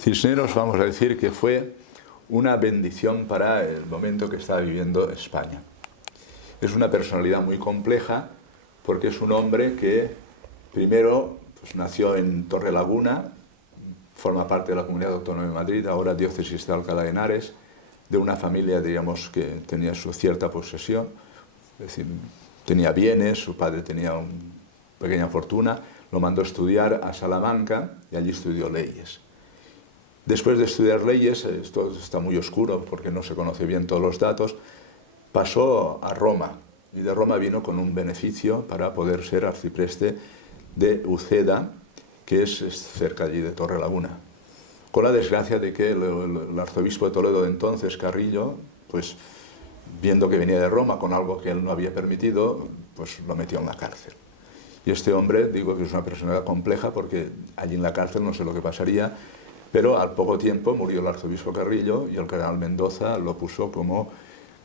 Cisneros, vamos a decir que fue una bendición para el momento que estaba viviendo España. Es una personalidad muy compleja porque es un hombre que primero pues, nació en Torrelaguna, forma parte de la Comunidad Autónoma de Madrid, ahora diócesis de Alcalá de Henares, de una familia, digamos, que tenía su cierta posesión, es decir, tenía bienes, su padre tenía una pequeña fortuna, lo mandó a estudiar a Salamanca y allí estudió leyes. Después de estudiar leyes, esto está muy oscuro porque no se conoce bien todos los datos, pasó a Roma y de Roma vino con un beneficio para poder ser arcipreste de Uceda, que es cerca allí de Torrelaguna. Con la desgracia de que el arzobispo de Toledo de entonces, Carrillo, pues viendo que venía de Roma con algo que él no había permitido, pues lo metió en la cárcel. Y este hombre, digo que es una personalidad compleja porque allí en la cárcel no sé lo que pasaría, pero al poco tiempo murió el arzobispo Carrillo y el cardenal Mendoza lo puso como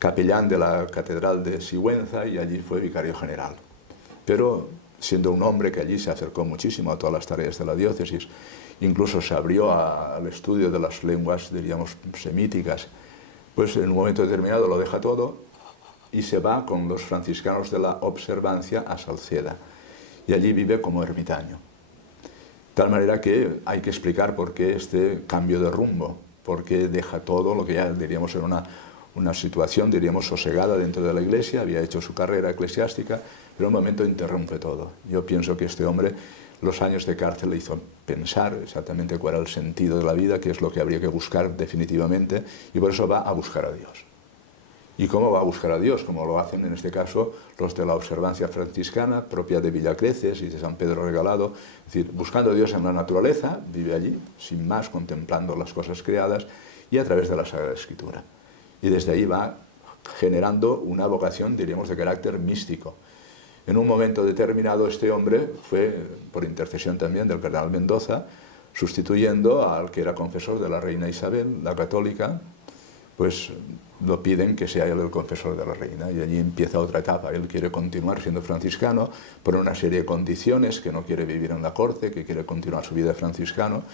capellán de la catedral de Sigüenza y allí fue vicario general. Pero siendo un hombre que allí se acercó muchísimo a todas las tareas de la diócesis, incluso se abrió al estudio de las lenguas, diríamos, semíticas, pues en un momento determinado lo deja todo y se va con los franciscanos de la Observancia a Salceda y allí vive como ermitaño. De tal manera que hay que explicar por qué este cambio de rumbo, por qué deja todo lo que ya diríamos era una situación, diríamos, sosegada dentro de la Iglesia, había hecho su carrera eclesiástica, pero en un momento interrumpe todo. Yo pienso que este hombre, los años de cárcel le hizo pensar exactamente cuál era el sentido de la vida, qué es lo que habría que buscar definitivamente, y por eso va a buscar a Dios. ¿Y cómo va a buscar a Dios? Como lo hacen en este caso los de la observancia franciscana, propia de Villacreces y de San Pedro Regalado, es decir, buscando a Dios en la naturaleza, vive allí, sin más, contemplando las cosas creadas y a través de la Sagrada Escritura. Y desde ahí va generando una vocación, diríamos, de carácter místico. En un momento determinado este hombre fue, por intercesión también del cardenal Mendoza, sustituyendo al que era confesor de la reina Isabel, la católica, pues lo piden que sea él el confesor de la reina y allí empieza otra etapa. Él quiere continuar siendo franciscano por una serie de condiciones, que no quiere vivir en la corte, que quiere continuar su vida de franciscano,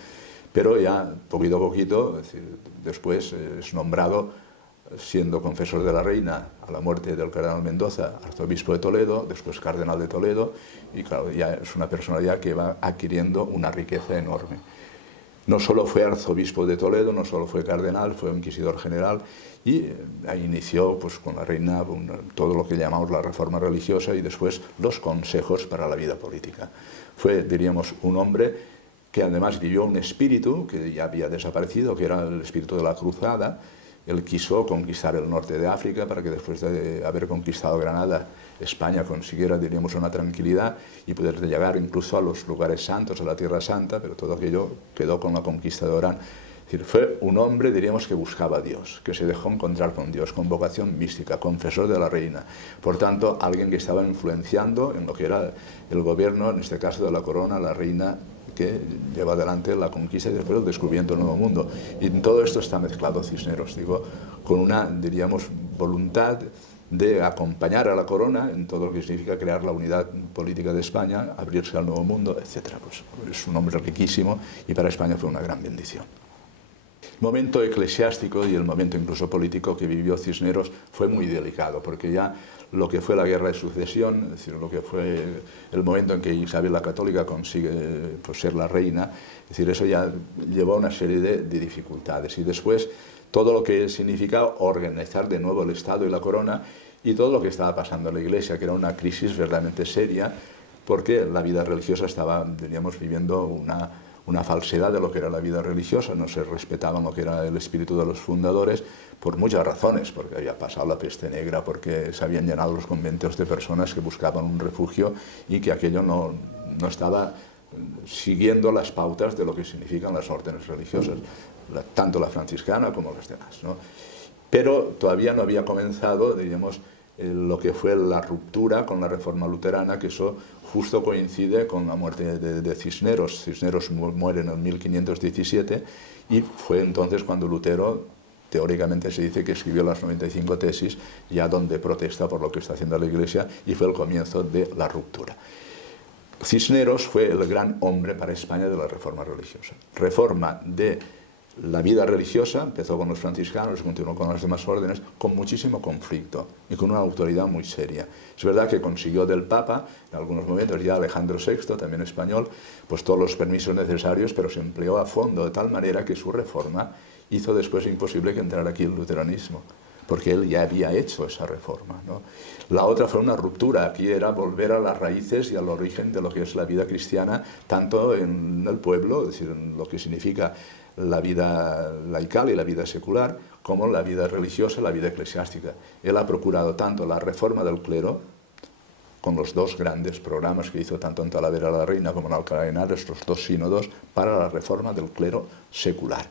pero ya poquito a poquito, es decir, después es nombrado siendo confesor de la reina a la muerte del cardenal Mendoza, arzobispo de Toledo, después cardenal de Toledo, y claro, ya es una personalidad que va adquiriendo una riqueza enorme. No solo fue arzobispo de Toledo, no solo fue cardenal, fue inquisidor general y ahí inició pues, con la reina todo lo que llamamos la reforma religiosa y después los consejos para la vida política. Fue, diríamos, un hombre que además vivió un espíritu que ya había desaparecido, que era el espíritu de la cruzada. Él quiso conquistar el norte de África para que después de haber conquistado Granada, España consiguiera, diríamos, una tranquilidad y poder llegar incluso a los lugares santos, a la Tierra Santa, pero todo aquello quedó con la conquista de Orán. Es decir, fue un hombre, diríamos, que buscaba a Dios, que se dejó encontrar con Dios, con vocación mística, confesor de la reina. Por tanto, alguien que estaba influenciando en lo que era el gobierno, en este caso de la corona, la reina, que lleva adelante la conquista y después el descubrimiento del nuevo mundo. Y en todo esto está mezclado Cisneros, digo, con una, diríamos, voluntad de acompañar a la corona en todo lo que significa crear la unidad política de España, abrirse al nuevo mundo, etc. Pues es un hombre riquísimo y para España fue una gran bendición. El momento eclesiástico y el momento incluso político que vivió Cisneros fue muy delicado, porque ya lo que fue la guerra de sucesión, es decir, lo que fue el momento en que Isabel la Católica consigue pues, ser la reina, es decir, eso ya llevó a una serie de dificultades. Y después todo lo que significaba organizar de nuevo el Estado y la corona y todo lo que estaba pasando en la Iglesia, que era una crisis verdaderamente seria, porque la vida religiosa estaba, diríamos, viviendo una falsedad de lo que era la vida religiosa, no se respetaban lo que era el espíritu de los fundadores por muchas razones, porque había pasado la peste negra, porque se habían llenado los conventos de personas que buscaban un refugio y que aquello no estaba siguiendo las pautas de lo que significan las órdenes religiosas, tanto la franciscana como las demás, ¿no? Pero todavía no había comenzado, diríamos, lo que fue la ruptura con la reforma luterana, que eso justo coincide con la muerte de Cisneros. Cisneros muere en el 1517 y fue entonces cuando Lutero, teóricamente se dice que escribió las 95 tesis, ya donde protesta por lo que está haciendo la Iglesia, y fue el comienzo de la ruptura. Cisneros fue el gran hombre para España de la reforma religiosa. Reforma de La vida religiosa empezó con los franciscanos y continuó con las demás órdenes con muchísimo conflicto y con una autoridad muy seria. Es verdad que consiguió del Papa, en algunos momentos ya Alejandro VI, también español, pues todos los permisos necesarios, pero se empleó a fondo de tal manera que su reforma hizo después imposible que entrara aquí el luteranismo, porque él ya había hecho esa reforma, ¿no? La otra fue una ruptura, aquí era volver a las raíces y al origen de lo que es la vida cristiana, tanto en el pueblo, es decir, en lo que significa la vida laical y la vida secular, como la vida religiosa, la vida eclesiástica. Él ha procurado tanto la reforma del clero, con los dos grandes programas que hizo tanto en Talavera la Reina como en Alcalá de Henares, los dos sínodos, para la reforma del clero secular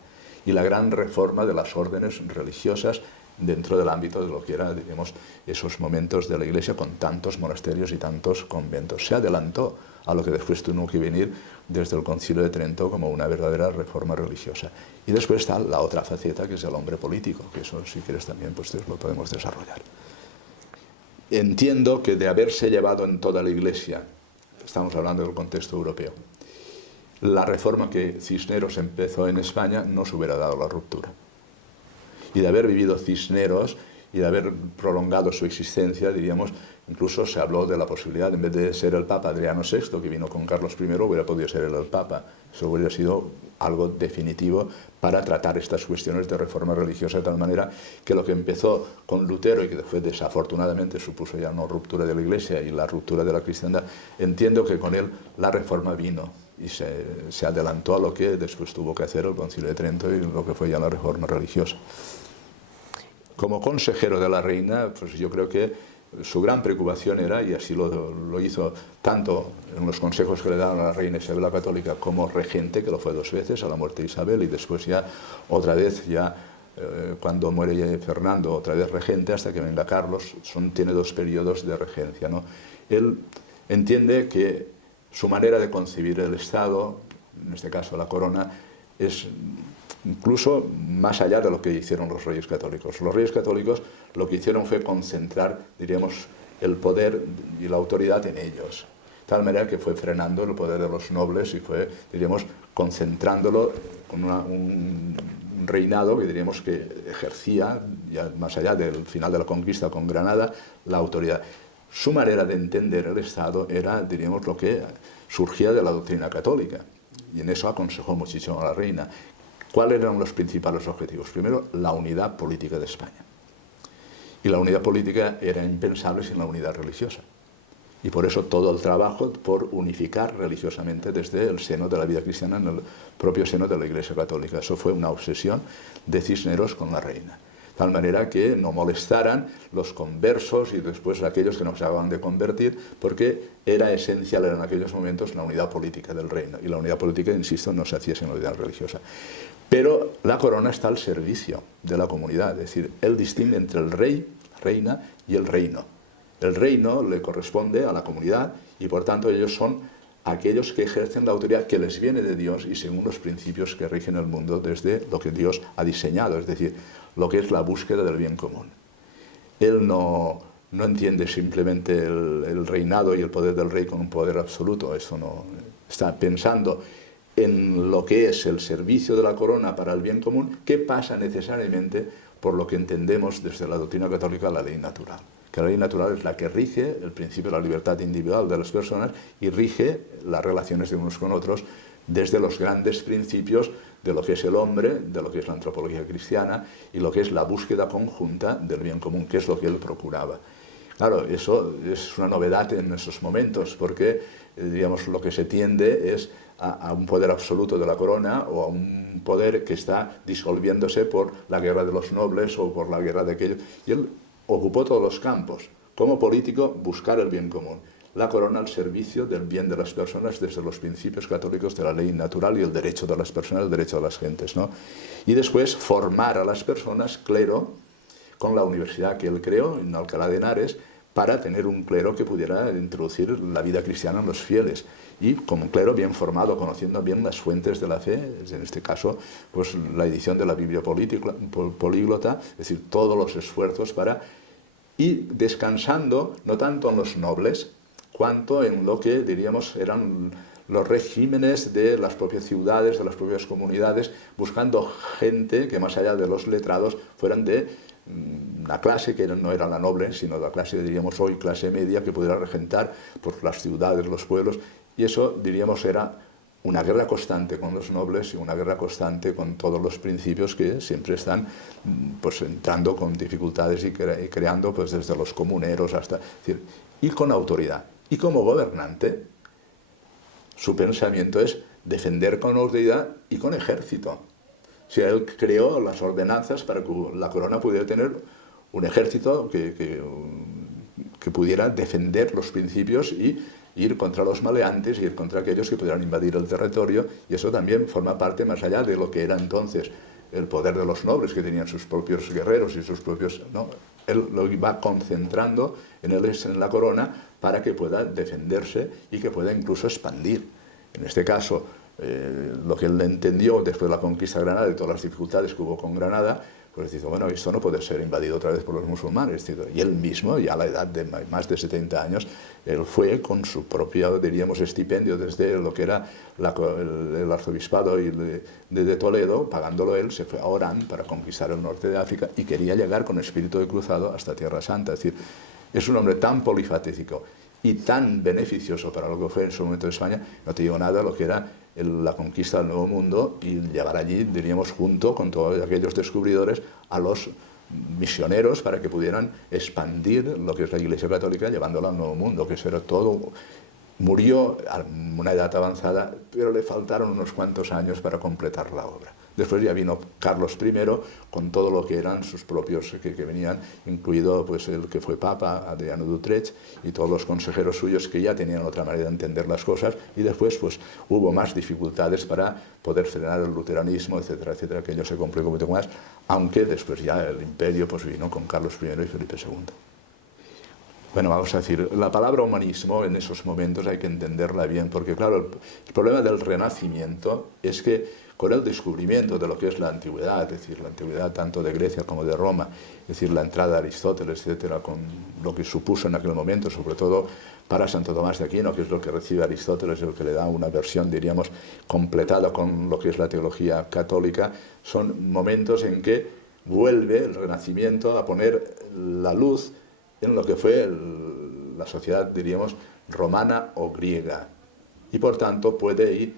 y la gran reforma de las órdenes religiosas dentro del ámbito de lo que era, digamos, esos momentos de la Iglesia con tantos monasterios y tantos conventos. Se adelantó a lo que después tuvo que venir desde el Concilio de Trento como una verdadera reforma religiosa. Y después está la otra faceta, que es el hombre político, que eso, si quieres, también pues, lo podemos desarrollar. Entiendo que de haberse llevado en toda la Iglesia, estamos hablando del contexto europeo, la reforma que Cisneros empezó en España, no se hubiera dado la ruptura. Y de haber vivido Cisneros y de haber prolongado su existencia, diríamos, incluso se habló de la posibilidad, en vez de ser el Papa Adriano VI, que vino con Carlos I, hubiera podido ser él el Papa. Eso hubiera sido algo definitivo para tratar estas cuestiones de reforma religiosa, de tal manera que lo que empezó con Lutero y que después desafortunadamente supuso ya una ruptura de la Iglesia y la ruptura de la cristiandad, entiendo que con él la reforma vino y se adelantó a lo que después tuvo que hacer el Concilio de Trento y lo que fue ya la reforma religiosa. Como consejero de la reina, pues yo creo que su gran preocupación era, y así lo hizo tanto en los consejos que le daban a la reina Isabel la Católica como regente, que lo fue 2 veces, a la muerte de Isabel, y después ya otra vez, cuando muere Fernando, otra vez regente, hasta que venga Carlos, tiene 2 periodos de regencia, ¿no? Él entiende que su manera de concebir el Estado, en este caso la corona, es incluso más allá de lo que hicieron los reyes católicos. Los reyes católicos lo que hicieron fue concentrar, diríamos, el poder y la autoridad en ellos. De tal manera que fue frenando el poder de los nobles y fue, diríamos, concentrándolo con un reinado que diríamos que ejercía, ya más allá del final de la conquista con Granada, la autoridad. Su manera de entender el Estado era, diríamos, lo que surgía de la doctrina católica. Y en eso aconsejó muchísimo a la reina. ¿Cuáles eran los principales objetivos? Primero, la unidad política de España. Y la unidad política era impensable sin la unidad religiosa. Y por eso todo el trabajo por unificar religiosamente desde el seno de la vida cristiana en el propio seno de la Iglesia Católica. Eso fue una obsesión de Cisneros con la reina. De tal manera que no molestaran los conversos y después aquellos que no se acababan de convertir, porque era esencial en aquellos momentos la unidad política del reino. Y la unidad política, insisto, no se hacía sin la unidad religiosa. Pero la corona está al servicio de la comunidad, es decir, él distingue entre el rey, la reina y el reino. El reino le corresponde a la comunidad y por tanto ellos son aquellos que ejercen la autoridad que les viene de Dios y según los principios que rigen el mundo desde lo que Dios ha diseñado, es decir, lo que es la búsqueda del bien común. Él no entiende simplemente el reinado y el poder del rey como un poder absoluto, eso no. Está pensando en lo que es el servicio de la corona para el bien común, que pasa necesariamente por lo que entendemos desde la doctrina católica la ley natural. Que la ley natural es la que rige el principio de la libertad individual de las personas y rige las relaciones de unos con otros desde los grandes principios de lo que es el hombre, de lo que es la antropología cristiana y lo que es la búsqueda conjunta del bien común, que es lo que él procuraba. Claro, eso es una novedad en esos momentos, porque digamos, lo que se tiende es a un poder absoluto de la corona o a un poder que está disolviéndose por la guerra de los nobles o por la guerra de aquellos. Y él ocupó todos los campos. Como político, buscar el bien común. La corona al servicio del bien de las personas desde los principios católicos de la ley natural y el derecho de las personas, el derecho de las gentes, ¿no? Y después formar a las personas, clero, con la universidad que él creó en Alcalá de Henares, para tener un clero que pudiera introducir la vida cristiana en los fieles. Y como un clero bien formado, conociendo bien las fuentes de la fe, en este caso, pues la edición de la Biblia políglota, es decir, todos los esfuerzos para ir descansando, no tanto en los nobles, cuanto en lo que, diríamos, eran los regímenes de las propias ciudades, de las propias comunidades, buscando gente que más allá de los letrados fueran de una clase que no era la noble, sino la clase, diríamos hoy, clase media, que pudiera regentar pues, las ciudades, los pueblos, y eso, diríamos, era una guerra constante con los nobles y una guerra constante con todos los principios que siempre están pues, entrando con dificultades y creando pues, desde los comuneros hasta... Es decir, y con autoridad. Y como gobernante, su pensamiento es defender con autoridad y con ejército. O sea, él creó las ordenanzas para que la corona pudiera tener un ejército que pudiera defender los principios y ir contra los maleantes, ir contra aquellos que pudieran invadir el territorio, y eso también forma parte más allá de lo que era entonces el poder de los nobles, que tenían sus propios guerreros y sus propios... ¿no? Él lo iba concentrando en la corona para que pueda defenderse y que pueda incluso expandir. En este caso, lo que él entendió después de la conquista de Granada y todas las dificultades que hubo con Granada, pues dice, bueno, esto no puede ser invadido otra vez por los musulmanes. Y él mismo, ya a la edad de más de 70 años, él fue con su propio, diríamos, estipendio desde lo que era el arzobispado de Toledo, pagándolo él, se fue a Orán para conquistar el norte de África y quería llegar con espíritu de cruzado hasta Tierra Santa. Es decir, es un hombre tan polifacético y tan beneficioso para lo que fue en su momento de España, no te digo nada de lo que era la conquista del Nuevo Mundo y llevar allí, diríamos, junto con todos aquellos descubridores, a los misioneros para que pudieran expandir lo que es la Iglesia Católica llevándola al Nuevo Mundo, que eso era todo. Murió a una edad avanzada, pero le faltaron unos cuantos años para completar la obra. Después ya vino Carlos I con todo lo que eran sus propios, que venían, incluido pues, el que fue Papa, Adriano d'Utrecht, y todos los consejeros suyos que ya tenían otra manera de entender las cosas, y después pues, hubo más dificultades para poder frenar el luteranismo, etcétera, etcétera, que ello se complicó un poco más, aunque después ya el imperio pues, vino con Carlos I y Felipe II. Bueno, vamos a decir, la palabra humanismo en esos momentos hay que entenderla bien, porque claro, el problema del Renacimiento es que con el descubrimiento de lo que es la antigüedad, es decir, la antigüedad tanto de Grecia como de Roma, es decir, la entrada de Aristóteles, etcétera, con lo que supuso en aquel momento, sobre todo para Santo Tomás de Aquino, que es lo que recibe Aristóteles, y lo que le da una versión, diríamos, completada con lo que es la teología católica, son momentos en que vuelve el Renacimiento a poner la luz en lo que fue la sociedad, diríamos, romana o griega. Y por tanto puede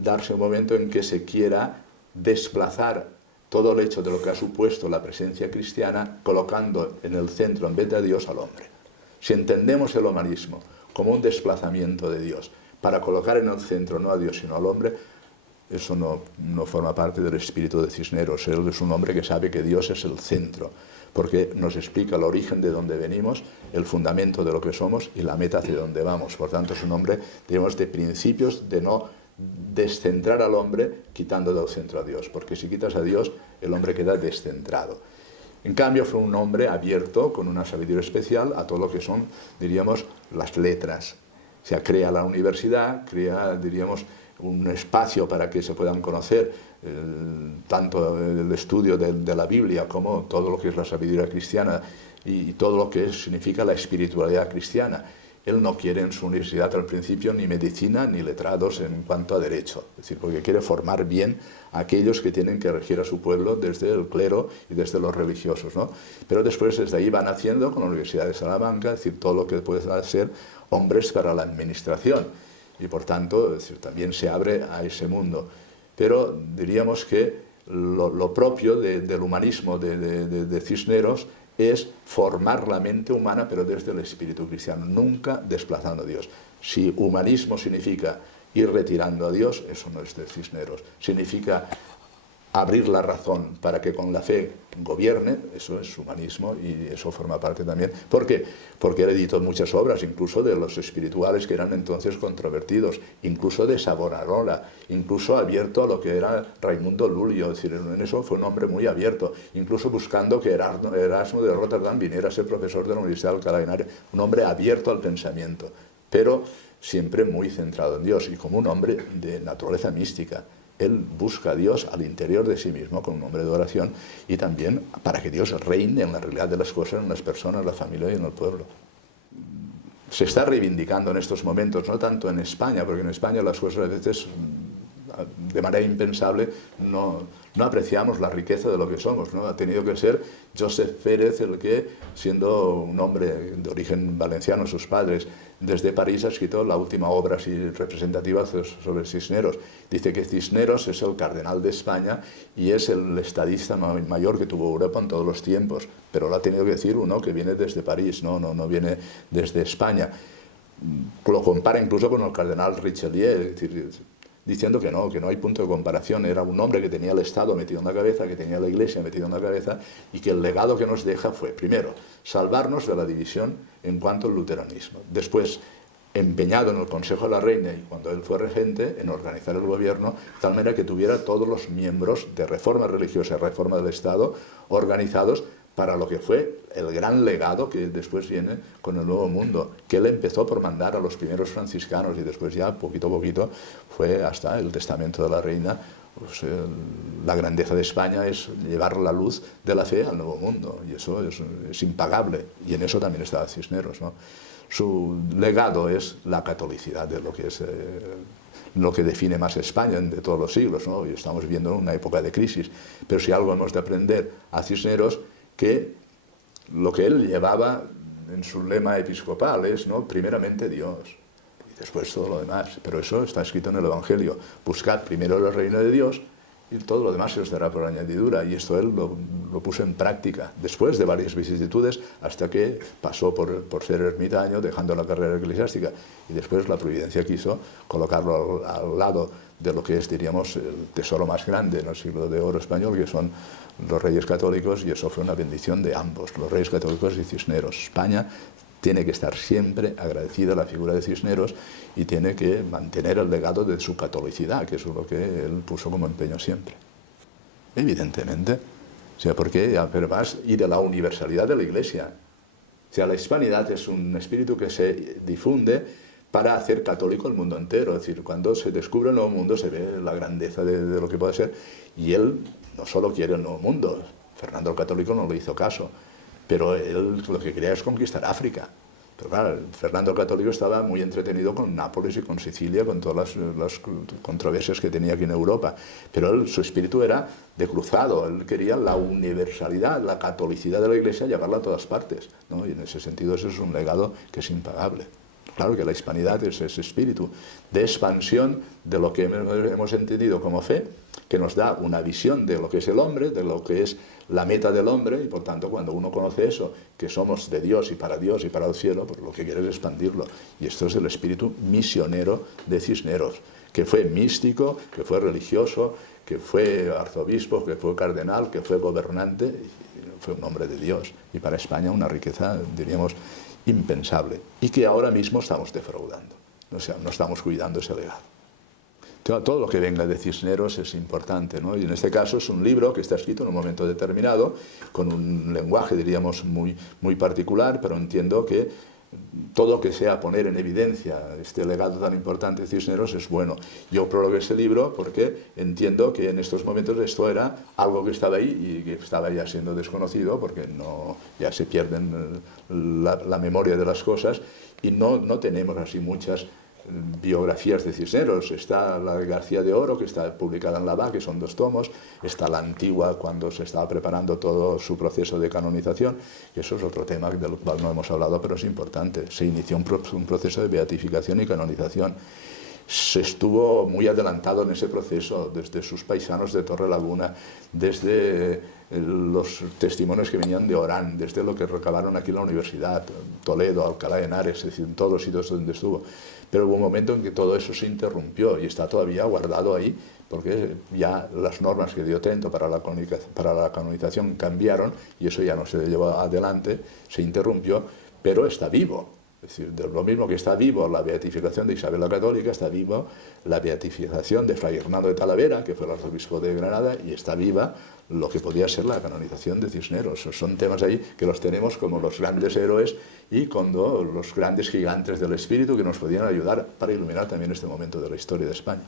darse un momento en que se quiera desplazar todo el hecho de lo que ha supuesto la presencia cristiana, colocando en el centro, en vez de a Dios, al hombre. Si entendemos el humanismo como un desplazamiento de Dios, para colocar en el centro no a Dios sino al hombre, eso no forma parte del espíritu de Cisneros. Él es un hombre que sabe que Dios es el centro, porque nos explica el origen de dónde venimos, el fundamento de lo que somos y la meta hacia dónde vamos. Por tanto, es un hombre, digamos, de principios, de no descentrar al hombre quitando del centro a Dios, porque si quitas a Dios, el hombre queda descentrado. En cambio, fue un hombre abierto, con una sabiduría especial, a todo lo que son, diríamos, las letras. O sea, crea la universidad, crea, diríamos, un espacio para que se puedan conocer tanto el estudio de la Biblia como todo lo que es la sabiduría cristiana y todo lo que significa la espiritualidad cristiana. Él no quiere en su universidad al principio ni medicina ni letrados en cuanto a derecho, es decir, porque quiere formar bien a aquellos que tienen que regir a su pueblo desde el clero y desde los religiosos, ¿no? Pero después desde ahí van haciendo con la Universidad de Salamanca, es decir, todo lo que puede ser hombres para la administración. Y por tanto, es decir, también se abre a ese mundo. Pero diríamos que lo propio del humanismo de Cisneros es formar la mente humana, pero desde el espíritu cristiano, nunca desplazando a Dios. Si humanismo significa ir retirando a Dios, eso no es de Cisneros. Significa abrir la razón para que con la fe gobierne, eso es humanismo y eso forma parte también. ¿Por qué? Porque él editó muchas obras, incluso de los espirituales que eran entonces controvertidos, incluso de Savonarola, incluso abierto a lo que era Raimundo Lulio, es decir, en eso fue un hombre muy abierto, incluso buscando que Erasmo de Rotterdam viniera a ser profesor de la Universidad de Alcalá de Henares, un hombre abierto al pensamiento, pero siempre muy centrado en Dios y como un hombre de naturaleza mística. Él busca a Dios al interior de sí mismo con un nombre de oración y también para que Dios reine en la realidad de las cosas, en las personas, en la familia y en el pueblo. se está reivindicando en estos momentos, no tanto en España, porque en España las cosas a veces de manera impensable no apreciamos la riqueza de lo que somos, ¿no? Ha tenido que ser Josep Pérez el que, siendo un hombre de origen valenciano, sus padres, desde París ha escrito la última obra así representativa sobre Cisneros. Dice que Cisneros es el cardenal de España y es el estadista mayor que tuvo Europa en todos los tiempos, pero lo ha tenido que decir uno que viene desde París, no viene desde España. Lo compara incluso con el cardenal Richelieu, es decir, diciendo que no hay punto de comparación. Era un hombre que tenía el Estado metido en la cabeza, que tenía la Iglesia metida en la cabeza, y que el legado que nos deja fue, primero, salvarnos de la división en cuanto al luteranismo. Después, empeñado en el Consejo de la Reina y cuando él fue regente, en organizar el gobierno, de tal manera que tuviera todos los miembros de reforma religiosa y reforma del Estado organizados para lo que fue el gran legado que después viene con el Nuevo Mundo, que él empezó por mandar a los primeros franciscanos y después ya poquito a poquito fue hasta el testamento de la Reina. Pues, la grandeza de España es llevar la luz de la fe al Nuevo Mundo, y eso es impagable, y en eso también está Cisneros, ¿no? Su legado es la catolicidad, de lo que es lo que define más España de todos los siglos, ¿no? Y estamos viviendo una época de crisis, pero si algo hemos de aprender a Cisneros, que lo que él llevaba en su lema episcopal es, ¿no?, primeramente Dios y después todo lo demás, pero eso está escrito en el Evangelio: buscad primero el reino de Dios y todo lo demás se os dará por añadidura. Y esto él lo puso en práctica después de varias vicisitudes, hasta que pasó por ser ermitaño, dejando la carrera eclesiástica, y después la providencia quiso colocarlo al lado de lo que es, diríamos, el tesoro más grande en el siglo de oro español, que son los Reyes Católicos, y eso fue una bendición de ambos, los Reyes Católicos y Cisneros. España tiene que estar siempre agradecida a la figura de Cisneros y tiene que mantener el legado de su catolicidad, que es lo que él puso como empeño siempre. Evidentemente. O sea, porque además, y de la universalidad de la Iglesia. O sea, la hispanidad es un espíritu que se difunde para hacer católico el mundo entero. Es decir, cuando se descubre el Nuevo Mundo se ve la grandeza de lo que puede ser, y él no solo quiere el Nuevo Mundo, Fernando el Católico no le hizo caso, pero él lo que quería es conquistar África. Pero claro, Fernando el Católico estaba muy entretenido con Nápoles y con Sicilia, con todas las controversias que tenía aquí en Europa. Pero su espíritu era de cruzado, él quería la universalidad, la catolicidad de la Iglesia, llevarla a todas partes, ¿no? Y en ese sentido eso es un legado que es impagable. Claro que la hispanidad es ese espíritu de expansión de lo que hemos entendido como fe, que nos da una visión de lo que es el hombre, de lo que es la meta del hombre, y por tanto cuando uno conoce eso, que somos de Dios y para el cielo, pues lo que quiere es expandirlo. Y esto es el espíritu misionero de Cisneros, que fue místico, que fue religioso, que fue arzobispo, que fue cardenal, que fue gobernante, y fue un hombre de Dios. Y para España una riqueza, diríamos, impensable, y que ahora mismo estamos defraudando. O sea, no estamos cuidando ese legado. Todo lo que venga de Cisneros es importante, ¿no? Y en este caso es un libro que está escrito en un momento determinado, con un lenguaje, diríamos, muy particular, pero entiendo que todo lo que sea poner en evidencia este legado tan importante de Cisneros es bueno. Yo prologué ese libro porque entiendo que en estos momentos esto era algo que estaba ahí y que estaba ya siendo desconocido, porque ya se pierden la memoria de las cosas, y no tenemos así muchas biografías de Cisneros. Está la de García de Oro, que está publicada en la BA, que son 2 tomos. Está la antigua, cuando se estaba preparando todo su proceso de canonización, y eso es otro tema del cual no hemos hablado, pero es importante. Se inició un proceso de beatificación y canonización. Se estuvo muy adelantado en ese proceso, desde sus paisanos de Torrelaguna, desde los testimonios que venían de Orán, desde lo que recabaron aquí en la universidad, Toledo, Alcalá de Henares, es decir, en todos los sitios donde estuvo. Pero hubo un momento en que todo eso se interrumpió y está todavía guardado ahí, porque ya las normas que dio Trento para la canonización cambiaron y eso ya no se llevó adelante, se interrumpió, pero está vivo. Es decir, de lo mismo que está vivo la beatificación de Isabel la Católica, está vivo la beatificación de Fray Hernando de Talavera, que fue el arzobispo de Granada, y está viva lo que podía ser la canonización de Cisneros. Son temas ahí que los tenemos como los grandes héroes y como los grandes gigantes del espíritu que nos podían ayudar para iluminar también este momento de la historia de España.